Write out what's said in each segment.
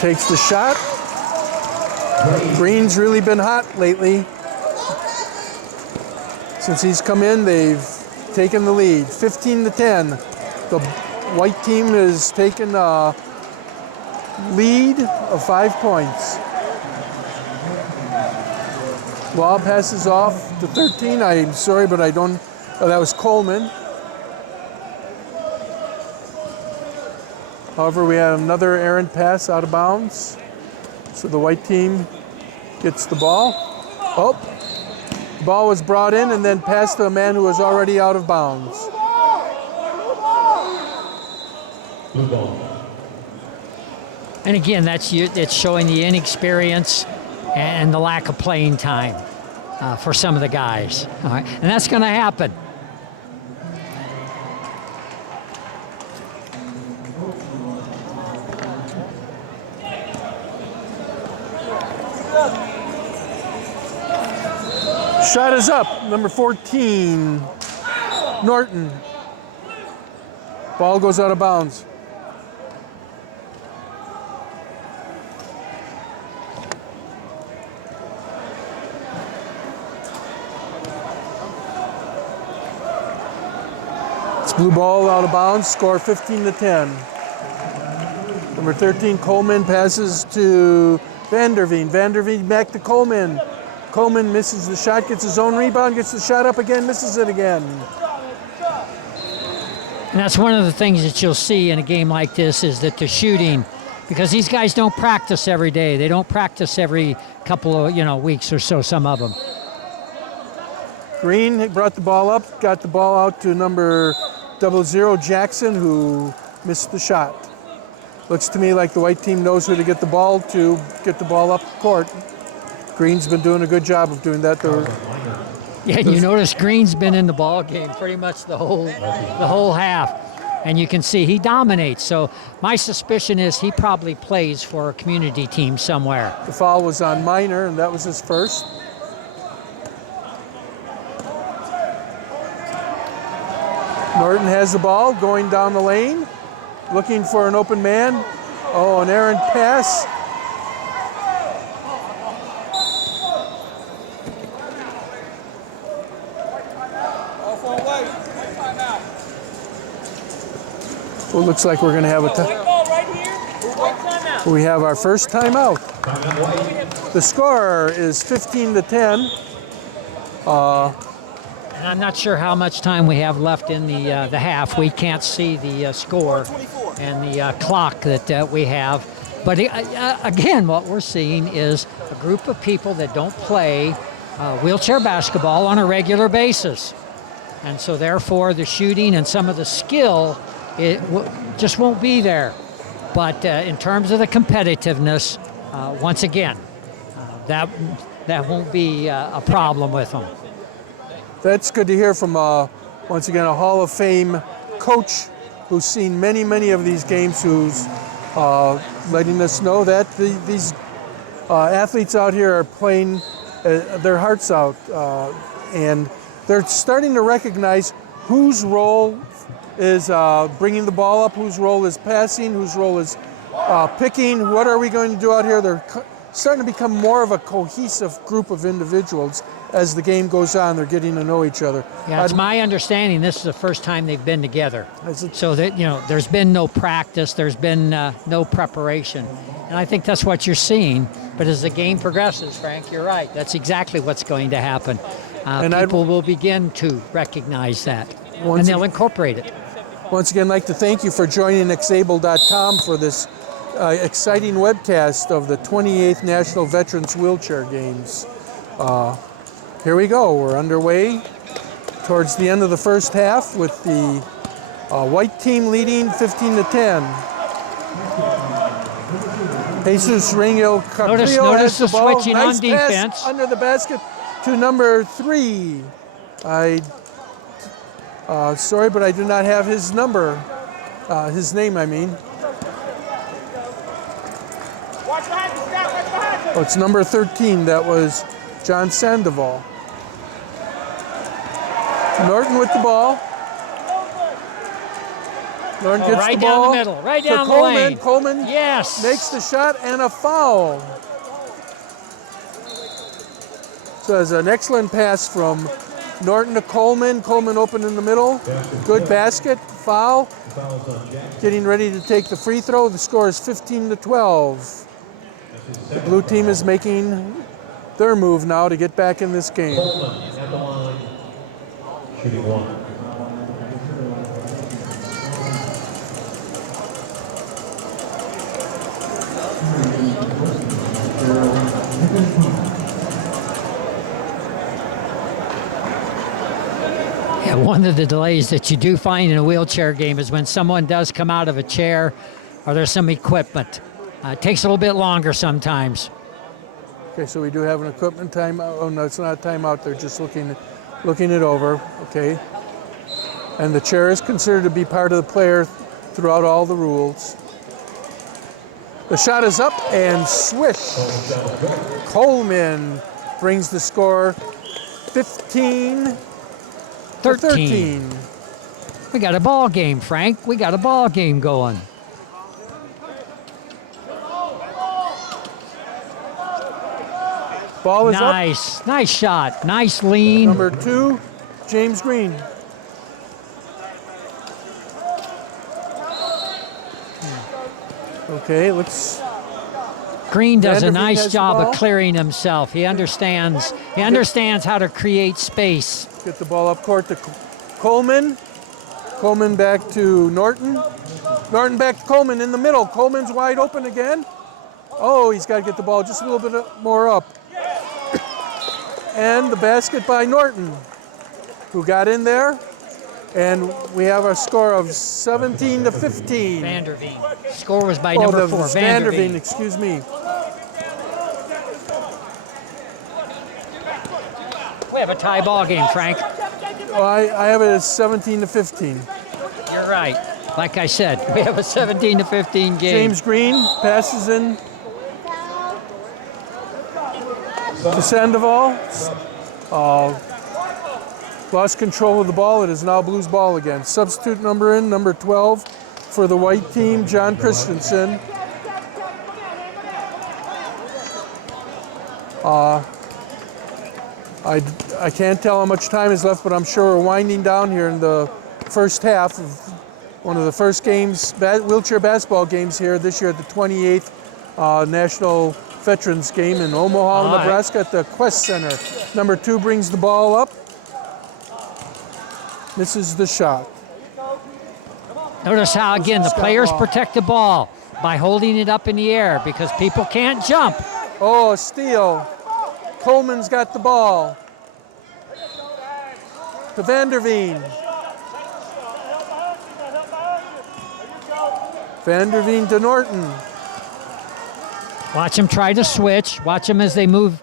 takes the shot. Green's really been hot lately. Since he's come in, they've taken the lead, 15-10. The white team has taken a lead of 5 points. Ball passes off to 13. I'm sorry, but I don't. Oh, that was Coleman. However, we had another errant pass out of bounds. So the white team gets the ball. Oh, the ball was brought in and then passed to a man who was already out of bounds. And again, it's showing the inexperience and the lack of playing time for some of the guys. All right, and that's going to happen. Shot is up, number 14, Norton. Ball goes out of bounds. It's blue ball out of bounds, score 15-10. Number 13, Coleman passes to Vanderveen. Vanderveen back to Coleman. Coleman misses the shot, gets his own rebound, gets the shot up again, misses it again. And that's one of the things that you'll see in a game like this is that the shooting, because these guys don't practice every day. They don't practice every couple of weeks or so, some of them. Green brought the ball up, got the ball out to number 00 Jackson, who missed the shot. Looks to me like the white team knows who to get the ball up court. Green's been doing a good job of doing that. Yeah, and you notice Green's been in the ball game pretty much the whole half, and you can see he dominates. So my suspicion is he probably plays for a community team somewhere. The foul was on Minor, and that was his first. Norton has the ball, going down the lane, looking for an open man. Oh, an errant pass. Well, looks like we're going to have we have our first timeout. The score is 15-10. And I'm not sure how much time we have left in the half. We can't see the score and the clock that we have. But again, what we're seeing is a group of people that don't play wheelchair basketball on a regular basis. And so therefore the shooting and some of the skill just won't be there. But in terms of the competitiveness, once again, that won't be a problem with them. That's good to hear from, once again, a Hall of Fame coach who's seen many, many of these games, who's letting us know that these athletes out here are playing their hearts out. And they're starting to recognize whose role is bringing the ball up, whose role is passing, whose role is picking. What are we going to do out here? They're starting to become more of a cohesive group of individuals. As the game goes on, they're getting to know each other. Yeah, it's my understanding this is the first time they've been together. So that, there's been no practice, there's been no preparation. And I think that's what you're seeing. But as the game progresses, Frank, you're right. That's exactly what's going to happen. People will begin to recognize that, and they'll incorporate it. Once again, I'd like to thank you for joining Xable.com for this exciting webcast of the 28th National Veterans Wheelchair Games. Here we go. We're underway towards the end of the first half with the white team leading 15-10. Jesus Rangel Carrillo notice the switching nice on defense. Pass under the basket to number 3. Sorry, but I do not have his number, his name, I mean. Oh, it's number 13. That was John Sandoval. Norton with the ball. Norton gets right the down ball the middle, right to down the Coleman. lane. Coleman Yes. makes the shot and a foul. So it's an excellent pass from Norton to Coleman. Coleman open in the middle. Good basket. Foul. Getting ready to take the free throw. The score is 15-12. The blue team is making their move now to get back in this game. Coleman at the line, shooting one. Yeah, one of the delays that you do find in a wheelchair game is when someone does come out of a chair or there's some equipment. It takes a little bit longer sometimes. Okay, so we do have an equipment timeout. Oh no, it's not a timeout. They're just looking it over. Okay, and the chair is considered to be part of the player throughout all the rules. The shot is up and swish. Coleman brings the score 15-13. We got a ball game, Frank. We got a ball game going. Ball is up. Nice shot. Nice lean. Number 2, James Green. Okay, let's. Green does a Vanderbeek nice has the job ball. of clearing himself. He understands how to create space. Get the ball up court to Coleman. Coleman back to Norton. Norton back to Coleman in the middle. Coleman's wide open again. Oh, he's got to get the ball just a little bit more up. And the basket by Norton, who got in there. And we have a score of 17-15. Vanderveen. Score was by number 4. Vanderveen, excuse me. We have a tie ball game, Frank. Oh, I have it as 17-15. You're right. Like I said, we have a 17-15 game. James Green passes in to Sandoval. Lost control of the ball. It is now Blues ball again. Substitute number in, number 12 for the white team, John Christensen. I can't tell how much time is left, but I'm sure we're winding down here in the first half of one of the first games, wheelchair basketball games here this year at the 28th National Veterans Game in Omaha, Nebraska at the Quest Center. Number 2 brings the ball up. Misses the shot. Notice how, again, the Scott players Law. protect the ball by holding it up in the air because people can't jump. Oh, a steal. Coleman's got the ball. To Vanderveen. Vanderveen to Norton. Watch them try to switch. Watch them as they move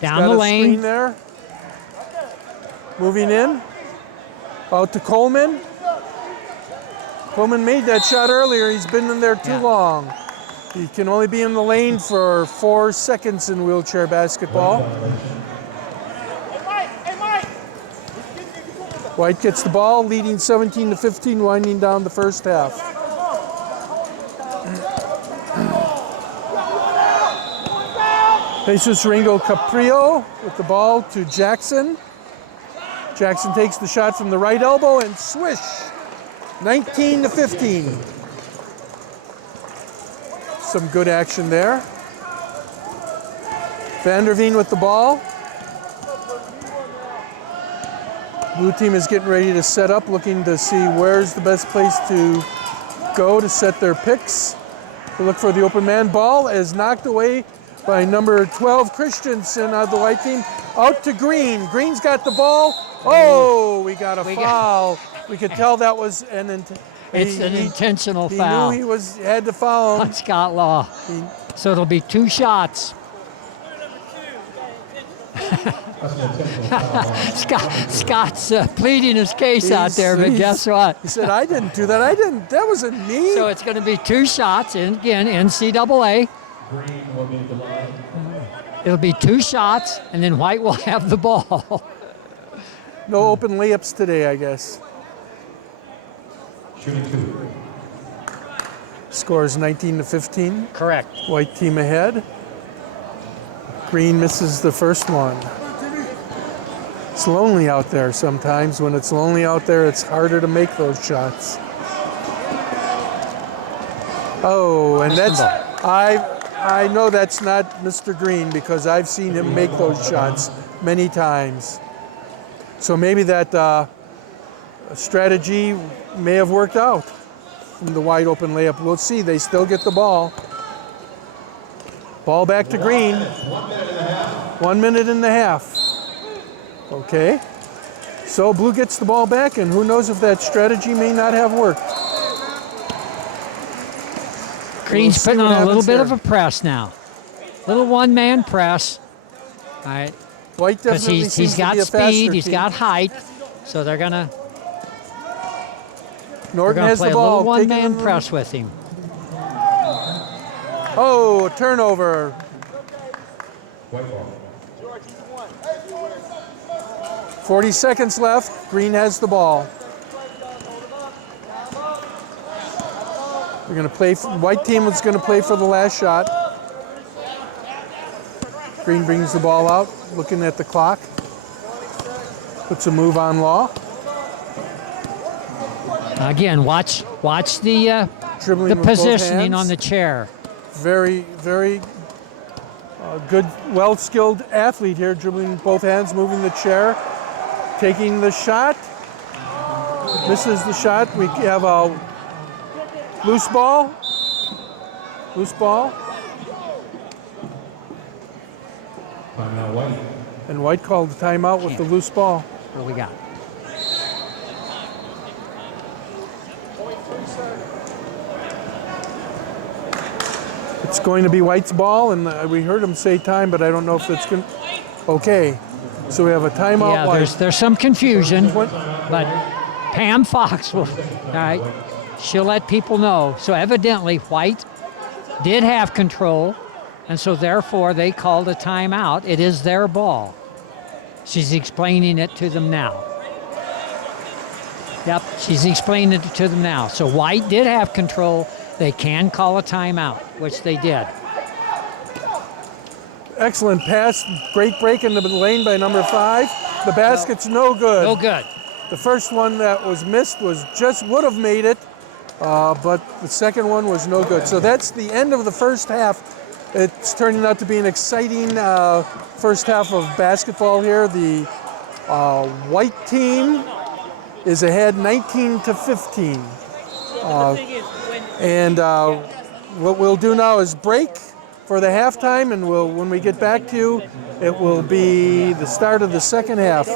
down Got the a lane. screen there. Moving in. Out to Coleman. Coleman made that shot earlier. He's been in there too long. He can only be in the lane for 4 seconds in wheelchair basketball. White gets the ball, leading 17-15, winding down the first half. Jesus Ringo Caprio with the ball to Jackson. Jackson takes the shot from the right elbow and swish, 19-15. Some good action there. Vanderveen with the ball. Blue team is getting ready to set up, looking to see where's the best place to go to set their picks. To look for the open man. Ball is knocked away by number 12, Christensen of the white team. Out to Green. Green's got the ball. Oh, we got a foul. We could tell that was an intentional foul. He knew he had to foul him. On Scott Law. So it'll be 2 shots. Scott's pleading his case out there, but guess what? He said, I didn't do that. That wasn't me. So it's going to be 2 shots, and again, NCAA. Green will be at the line. It'll be 2 shots, and then White will have the ball. No open layups today, I guess. shooting 2. Score is 19-15. Correct. White team ahead. Green misses the first one. It's lonely out there sometimes. When it's lonely out there, it's harder to make those shots. Oh, and that's I know that's not Mr. Green because I've seen him make those shots many times. So maybe that strategy may have worked out from the wide open layup. We'll see. They still get the ball. Ball back to Green. 1 minute and a half. Okay. So Blue gets the ball back, and who knows if that strategy may not have worked. Green's see putting what on a little happens bit here. of a press now. Little one-man press. All right. White Because definitely he's seems got to be a speed, faster he's team. got height. So they're going to Norton has play the a ball. little taking one-man the- press with him. Oh, turnover. White ball. 40 seconds left. Green has the ball. They're going to play. White team was going to play for the last shot. Green brings the ball out, looking at the clock. Puts a move on Law. Again, watch the Dribbling the with both positioning hands. on the chair. Very, very good, well-skilled athlete here, dribbling with both hands, moving the chair, taking the shot. Misses the shot. We have a loose ball. Loose ball. Timeout White. And White called the timeout with the loose ball. What do we got? It's going to be White's ball, and we heard him say time, but I don't know if it's going to... Okay, so we have a timeout. Yeah, White. there's some confusion, What- but Pam Fox will, all right, she'll let people know. So evidently White did have control, and so therefore they called a timeout. It is their ball. She's explaining it to them now. Yep, she's explaining it to them now. So White did have control. They can call a timeout, which they did. Excellent pass. Great break in the lane by number 5. The basket's no good. No good. The first one that was missed would have made it, but the second one was no good. So that's the end of the first half. It's turning out to be an exciting first half of basketball here. The white team is ahead 19-15. And what we'll do now is break for the halftime, and when we get back to you, it will be the start of the second half.